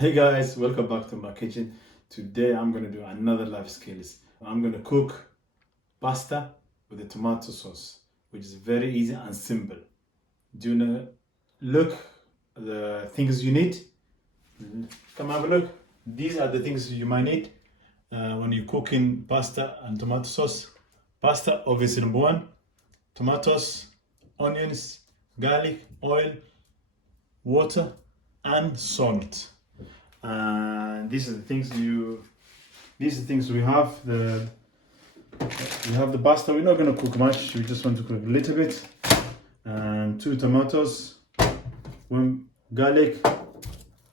Hey guys, welcome back to my kitchen. Today I'm gonna do another life skills. I'm gonna cook pasta with a tomato sauce, which is very easy and simple. Do you know, look the things you need? Come have a look. These are the things you might need when you're cooking pasta and tomato sauce. Pasta, obviously number one. Tomatoes, onions, garlic, oil, water, and salt. And these are the things we have. We have the pasta. We're not going to cook much, we just want to cook a little bit. And 2 tomatoes, 1 garlic,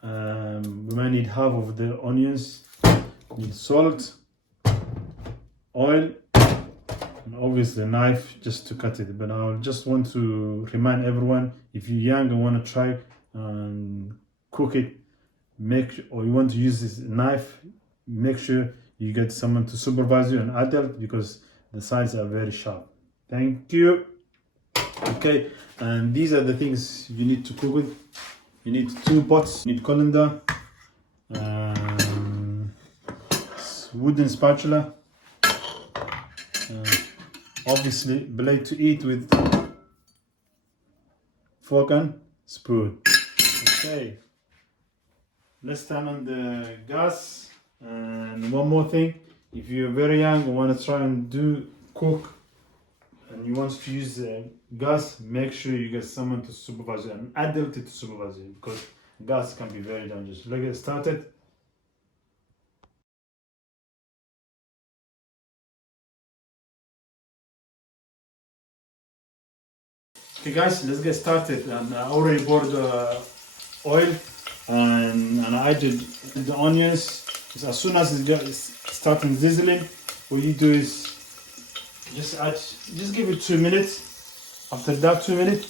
we might need half of the onions, need salt, oil, and obviously a knife just to cut it. But I just want to remind everyone, if you're young and want to try and cook it, or you want to use this knife, make sure you get someone to supervise you, an adult, because the sides are very sharp. Thank you. Okay, and these are the things you need to cook with. You need 2 pots, you need colander, wooden spatula, obviously blade to eat with, fork and spoon. Okay, let's turn on the gas. And one more thing, if you're very young and want to try and cook and you want to use gas, make sure you get someone to supervise you, an adult to supervise you, because gas can be very dangerous. Let's get started. Okay guys, let's get started. And I already poured oil and I added the onions. As soon as it's starting sizzling, what you do is just give it 2 minutes. After that 2 minutes,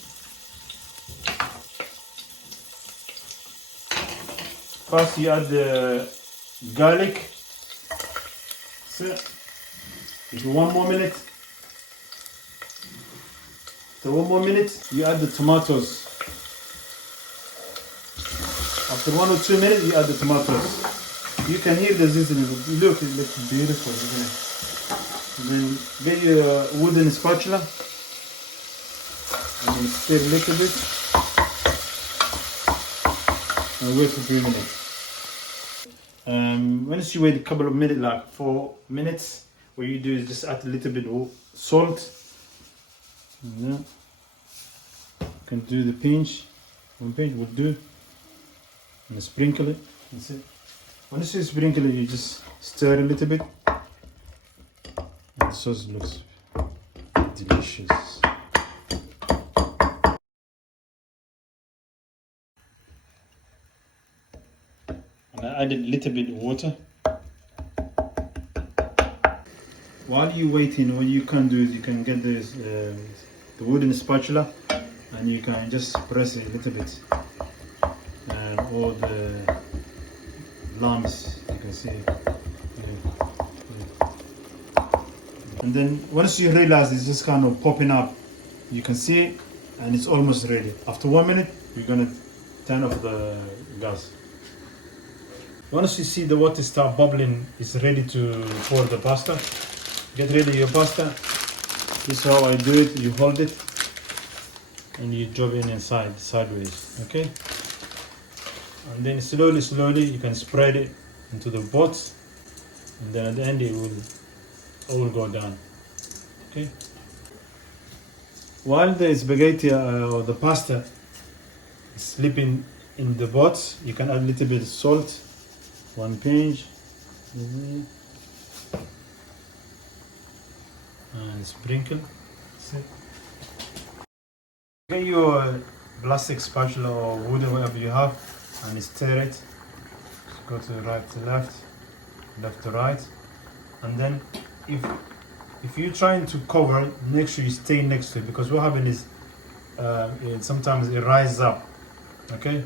first you add the garlic. So if 1 more minute. After 1 more minute, you add the tomatoes. After 1 or 2 minutes, you add the tomatoes. You can hear the sizzling. Look, it looks beautiful, isn't it? Then get your wooden spatula and then stir a little bit and wait for 3 minutes. Once you wait a couple of minutes, like 4 minutes, what you do is just add a little bit of salt. Yeah. You can do the pinch. 1 pinch will do. And sprinkle it. That's it. Once you sprinkle it, you just stir a little bit. And the sauce looks delicious. And I added a little bit of water. While you're waiting, what you can do is you can get this the wooden spatula and you can just press it a little bit. And all the lumps, you can see. And then once you realize it's just kind of popping up, you can see it and it's almost ready. After 1 minute, you're gonna turn off the gas. Once you see the water start bubbling, it's ready to pour the pasta. Get ready your pasta. This is how I do it. You hold it and you drop it inside, sideways, okay? And then slowly you can spread it into the pots, and then at the end it will all go down, okay? While the spaghetti or the pasta is slipping in the pots, you can add a little bit of salt, 1 pinch, and sprinkle. Get your plastic spatula or wooden, whatever you have, and stir it. Just go to right to left, left to right, and then if you're trying to cover it, make sure you stay next to it, because what happens is sometimes it rises up, okay?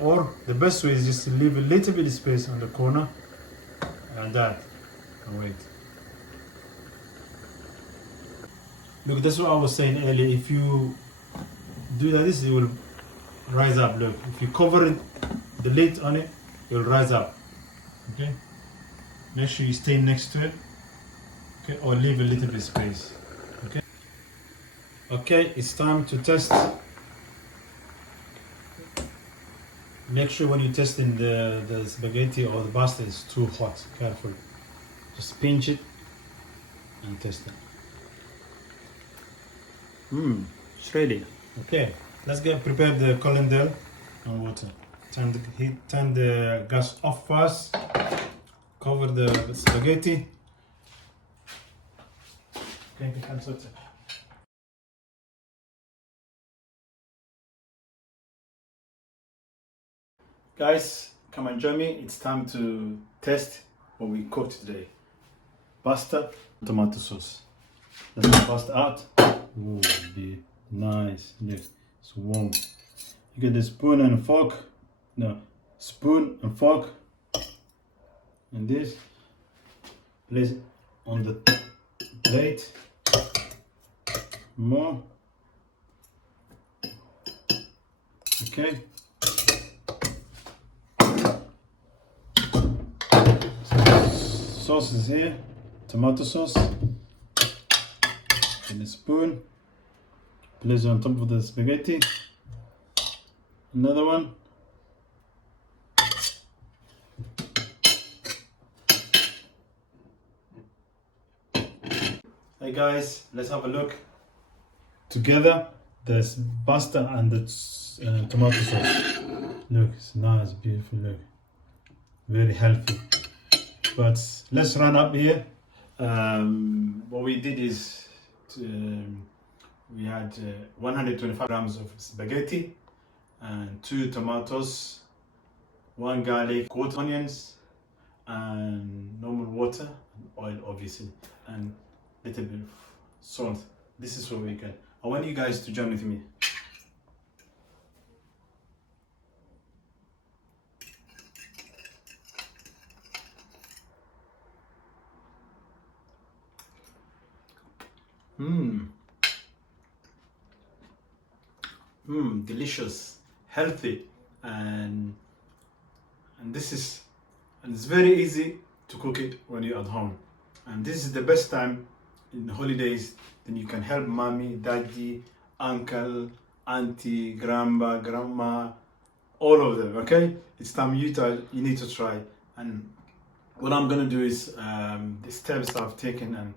Or the best way is just to leave a little bit of space on the corner and wait. Look, that's what I was saying earlier. If you do like this, it will rise up. Look, if you cover it, the lid on it, will rise up. Okay, make sure you stay next to it. Okay, or leave a little bit space. Okay. Okay, it's time to test. Make sure when you're testing the spaghetti or the pasta is too hot. Careful. Just pinch it and test it. It's ready. Okay, let's get prepared the colander and water. Turn the gas off first. Cover the spaghetti. Okay, you can sort it. Guys, come and join me. It's time to test what we cooked today. Pasta, tomato sauce. Let's get pasta out. Oh, be nice. Look, it's warm. You get the spoon and fork. No, spoon and fork. And this. Place it on the plate. More. Okay. Sauce is here, tomato sauce, and a spoon. Place it on top of the spaghetti. Another one. Hey guys, let's have a look together. There's pasta and the tomato sauce. Look, it's nice, beautiful. Look, very healthy. But let's run up here. What we did is we had 125 grams of spaghetti and 2 tomatoes, 1 garlic, quarter onions, and normal water, and oil obviously, and a little bit of salt. This is what we get. I want you guys to join with me. Delicious, healthy, and it's very easy to cook it when you're at home. And this is the best time in the holidays. Then you can help mommy, daddy, uncle, auntie, grandma, all of them. Okay, it's time you need to try. And what I'm gonna do is the steps I've taken and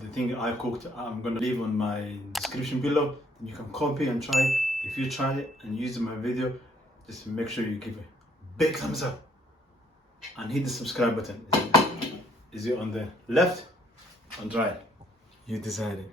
the thing I cooked, I'm gonna leave on my description below. And you can copy and try. If you try it and use my video, just make sure you give it a big thumbs up and hit the subscribe button. Is it on the left or right? You decided.